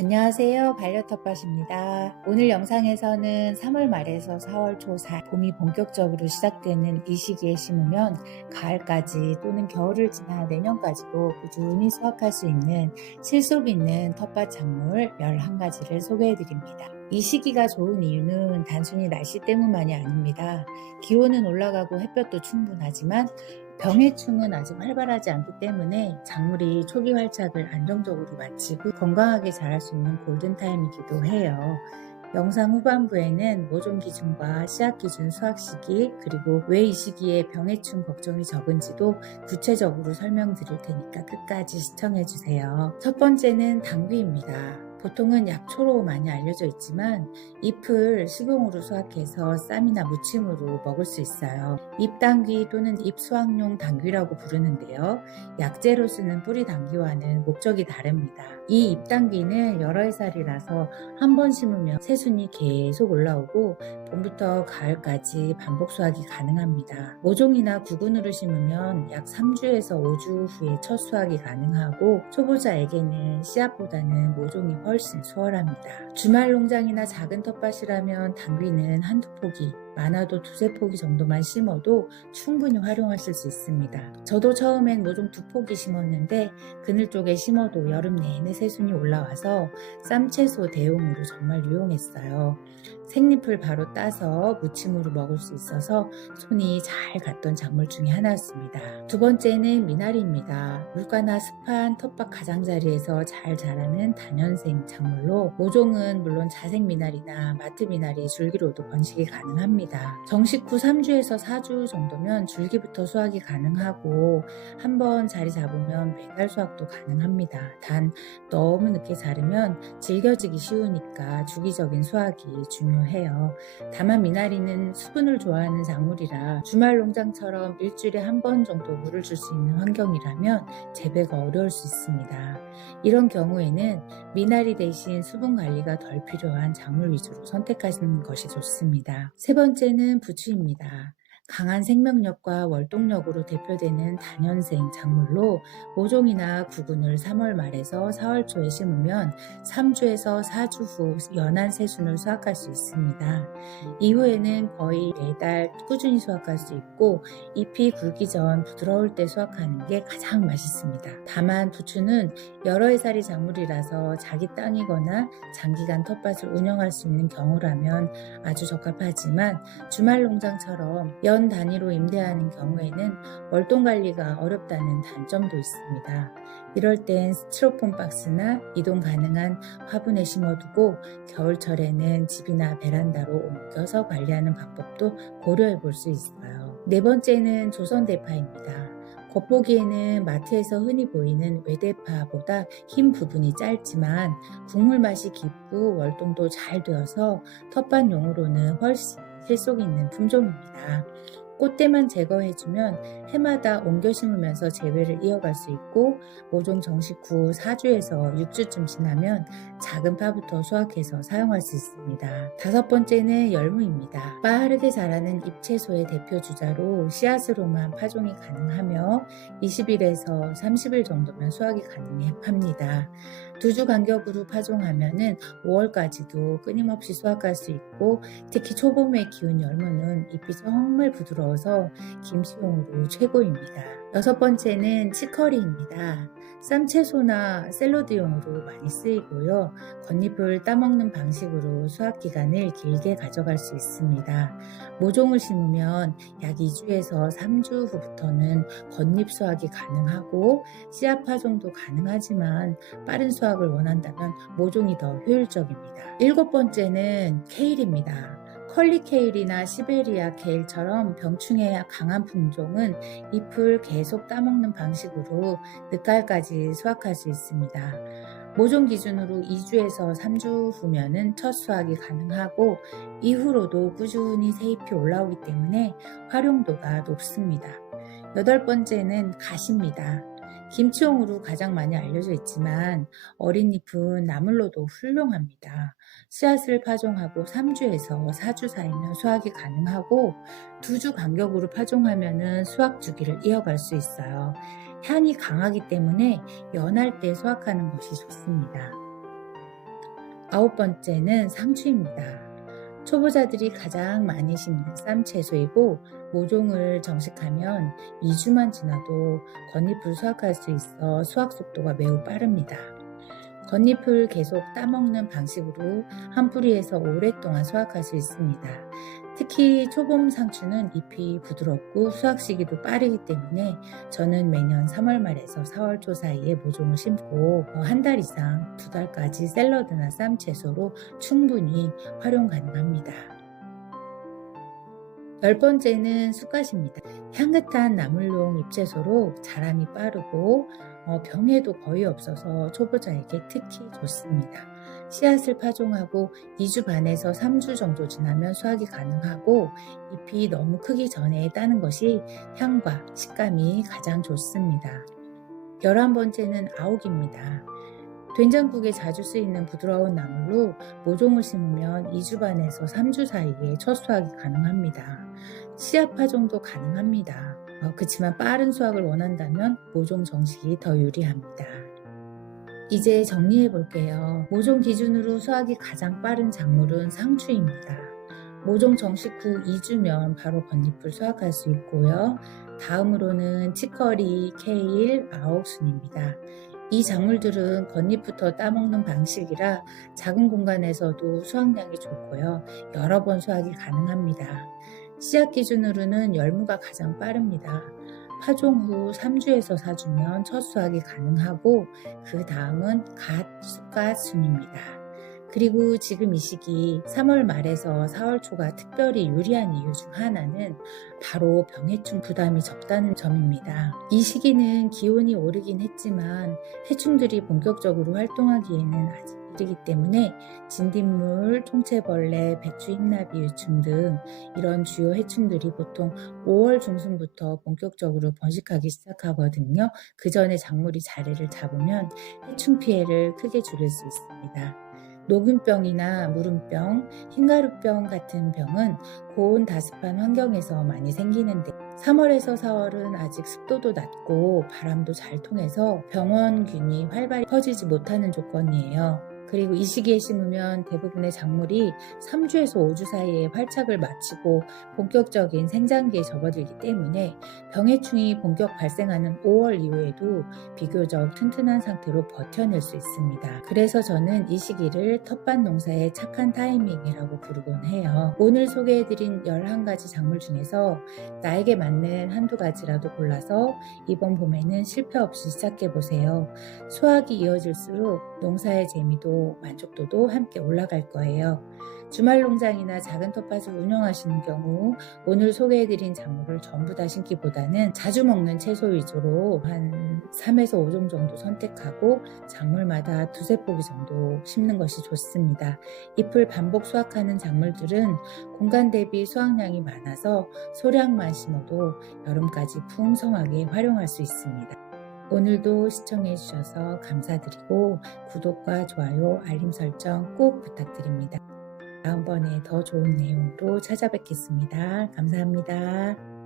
안녕하세요. 반려텃밭입니다. 오늘 영상에서는 3월 말에서 4월 초 사- 봄이 본격적으로 시작되는 이 시기에 심으면 가을까지 또는 겨울을 지나 내년까지도 꾸준히 수확할 수 있는 실속 있는 텃밭 작물 11가지를 소개해 드립니다. 이 시기가 좋은 이유는 단순히 날씨 때문만이 아닙니다. 기온은 올라가고 햇볕도 충분하지만 병해충은 아직 활발하지 않기 때문에 작물이 초기 활착을 안정적으로 마치고 건강하게 자랄 수 있는 골든타임이기도 해요. 영상 후반부에는 모종 기준과 씨앗 기준 수확 시기 그리고 왜 이 시기에 병해충 걱정이 적은지도 구체적으로 설명드릴 테니까 끝까지 시청해 주세요. 첫 번째는 당귀입니다. 보통은 약초로 많이 알려져 있지만 잎을 식용으로 수확해서 쌈이나 무침으로 먹을 수 있어요. 잎당귀 또는 잎수확용 당귀라고 부르는데요. 약재로 쓰는 뿌리 당귀와는 목적이 다릅니다. 이 잎당귀는 여러 해살이라서 한 번 심으면 새순이 계속 올라오고 봄부터 가을까지 반복 수확이 가능합니다. 모종이나 구근으로 심으면 약 3주에서 5주 후에 첫 수확이 가능하고 초보자에게는 씨앗보다는 모종이 훨씬 수월합니다. 주말 농장이나 작은 텃밭이라면 당귀는 한두 포기, 많아도 두세 포기 정도만 심어도 충분히 활용하실 수 있습니다. 저도 처음엔 모종 두 포기 심었는데 그늘 쪽에 심어도 여름 내내 새순이 올라와서 쌈채소 대용으로 정말 유용했어요. 생잎을 바로 따서 무침으로 먹을 수 있어서 손이 잘 갔던 작물 중에 하나였습니다. 두 번째는 미나리입니다. 물가나 습한 텃밭 가장자리에서 잘 자라는 단연생 작물로 모종은 물론 자생 미나리나 마트 미나리 줄기로도 번식이 가능합니다. 정식 후 3주에서 4주 정도면 줄기부터 수확이 가능하고 한 번 자리 잡으면 매달 수확도 가능합니다. 단 너무 늦게 자르면 질겨지기 쉬우니까 주기적인 수확이 중요 해요. 다만 미나리는 수분을 좋아하는 작물이라 주말 농장처럼 일주일에 한 번 정도 물을 줄 수 있는 환경이라면 재배가 어려울 수 있습니다. 이런 경우에는 미나리 대신 수분 관리가 덜 필요한 작물 위주로 선택하시는 것이 좋습니다. 세 번째는 부추입니다. 강한 생명력과 월동력으로 대표되는 단연생 작물로 모종이나 구근을 3월 말에서 4월 초에 심으면 3주에서 4주 후 연한 새순을 수확할 수 있습니다. 이후에는 거의 매달 꾸준히 수확할 수 있고 잎이 굵기 전 부드러울 때 수확하는 게 가장 맛있습니다. 다만 부추는 여러 해살이 작물이라서 자기 땅이거나 장기간 텃밭을 운영할 수 있는 경우라면 아주 적합하지만 주말 농장처럼 연 단위로 임대하는 경우에는 월동 관리가 어렵다는 단점도 있습니다. 이럴 땐 스티로폼 박스나 이동 가능한 화분에 심어두고 겨울철에는 집이나 베란다로 옮겨서 관리하는 방법도 고려해 볼 수 있어요. 네 번째는 조선 대파입니다. 겉보기에는 마트에서 흔히 보이는 외대파보다 흰 부분이 짧지만 국물 맛이 깊고 월동도 잘 되어서 텃밭용으로는 훨씬 실속 있는 품종입니다. 꽃대만 제거해주면 해마다 옮겨 심으면서 재배를 이어갈 수 있고 모종 정식 후 4주에서 6주쯤 지나면 작은 파부터 수확해서 사용할 수 있습니다. 다섯 번째는 열무입니다. 빠르게 자라는 잎채소의 대표 주자로 씨앗으로만 파종이 가능하며 20일에서 30일 정도면 수확이 가능합니다. 두 주 간격으로 파종하면은 5월까지도 끊임없이 수확할 수 있고 특히 초봄에 기운 열무는 잎이 정말 부드러워서 김치용으로 최고입니다. 여섯 번째는 치커리입니다. 쌈채소나 샐러드용으로 많이 쓰이고요. 겉잎을 따먹는 방식으로 수확 기간을 길게 가져갈 수 있습니다. 모종을 심으면 약 2주에서 3주 후부터는 겉잎 수확이 가능하고 씨앗 파종도 가능하지만 빠른 수확을 원한다면 모종이 더 효율적입니다. 일곱 번째는 케일입니다. 컬리 케일이나 시베리아 케일처럼 병충해 강한 품종은 잎을 계속 따먹는 방식으로 늦가을까지 수확할 수 있습니다. 모종 기준으로 2주에서 3주 후면은 첫 수확이 가능하고 이후로도 꾸준히 새잎이 올라오기 때문에 활용도가 높습니다. 여덟 번째는 가시입니다. 김치용으로 가장 많이 알려져 있지만 어린 잎은 나물로도 훌륭합니다. 씨앗을 파종하고 3주에서 4주 사이면 수확이 가능하고 2주 간격으로 파종하면 수확 주기를 이어갈 수 있어요. 향이 강하기 때문에 연할 때 수확하는 것이 좋습니다. 아홉 번째는 상추입니다. 초보자들이 가장 많이 심는 쌈채소이고 모종을 정식하면 2주만 지나도 겉잎을 수확할 수 있어 수확 속도가 매우 빠릅니다. 겉잎을 계속 따먹는 방식으로 한 뿌리에서 오랫동안 수확할 수 있습니다. 특히 초봄 상추는 잎이 부드럽고 수확 시기도 빠르기 때문에 저는 매년 3월 말에서 4월 초 사이에 모종을 심고 한 달 이상 두 달까지 샐러드나 쌈 채소로 충분히 활용 가능합니다. 열 번째는 쑥갓입니다. 향긋한 나물용 잎채소로 자람이 빠르고 어, 병에도 거의 없어서 초보자에게 특히 좋습니다. 씨앗을 파종하고 2주 반에서 3주 정도 지나면 수확이 가능하고 잎이 너무 크기 전에 따는 것이 향과 식감이 가장 좋습니다. 11번째는 아욱입니다. 된장국에 자주 쓰이는 부드러운 나물로 모종을 심으면 2주 반에서 3주 사이에 첫 수확이 가능합니다. 씨앗 파종도 가능합니다. 어, 그렇지만 빠른 수확을 원한다면 모종 정식이 더 유리합니다. 이제 정리해 볼게요. 모종 기준으로 수확이 가장 빠른 작물은 상추입니다. 모종 정식 후 2주면 바로 겉잎을 수확할 수 있고요. 다음으로는 치커리, 케일, 아옥순입니다. 이 작물들은 겉잎부터 따먹는 방식이라 작은 공간에서도 수확량이 좋고요. 여러 번 수확이 가능합니다. 씨앗 기준으로는 열무가 가장 빠릅니다. 파종 후 3주에서 4주면 첫 수확이 가능하고 그 다음은 갓, 쑥갓 순입니다. 그리고 지금 이 시기 3월 말에서 4월 초가 특별히 유리한 이유 중 하나는 바로 병해충 부담이 적다는 점입니다. 이 시기는 기온이 오르긴 했지만 해충들이 본격적으로 활동하기에는 아직 이르기 때문에 진딧물, 통채벌레, 배추 흰나비 유충 등 이런 주요 해충들이 보통 5월 중순부터 본격적으로 번식하기 시작하거든요. 그 전에 작물이 자리를 잡으면 해충 피해를 크게 줄일 수 있습니다. 녹균병이나 무름병, 흰가루병 같은 병은 고온 다습한 환경에서 많이 생기는데 3월에서 4월은 아직 습도도 낮고 바람도 잘 통해서 병원균이 활발히 퍼지지 못하는 조건이에요. 그리고 이 시기에 심으면 대부분의 작물이 3주에서 5주 사이에 활착을 마치고 본격적인 생장기에 접어들기 때문에 병해충이 본격 발생하는 5월 이후에도 비교적 튼튼한 상태로 버텨낼 수 있습니다. 그래서 저는 이 시기를 텃밭 농사의 착한 타이밍이라고 부르곤 해요. 오늘 소개해드린 11가지 작물 중에서 나에게 맞는 한두 가지라도 골라서 이번 봄에는 실패 없이 시작해보세요. 수확이 이어질수록 농사의 재미도 만족도도 함께 올라갈 거예요. 주말 농장이나 작은 텃밭을 운영하시는 경우 오늘 소개해드린 작물을 전부 다 심기보다는 자주 먹는 채소 위주로 한 3에서 5종 정도 선택하고 작물마다 두세 포기 정도 심는 것이 좋습니다. 잎을 반복 수확하는 작물들은 공간 대비 수확량이 많아서 소량만 심어도 여름까지 풍성하게 활용할 수 있습니다. 오늘도 시청해주셔서 감사드리고 구독과 좋아요, 알림 설정 꼭 부탁드립니다. 다음번에 더 좋은 내용으로 찾아뵙겠습니다. 감사합니다.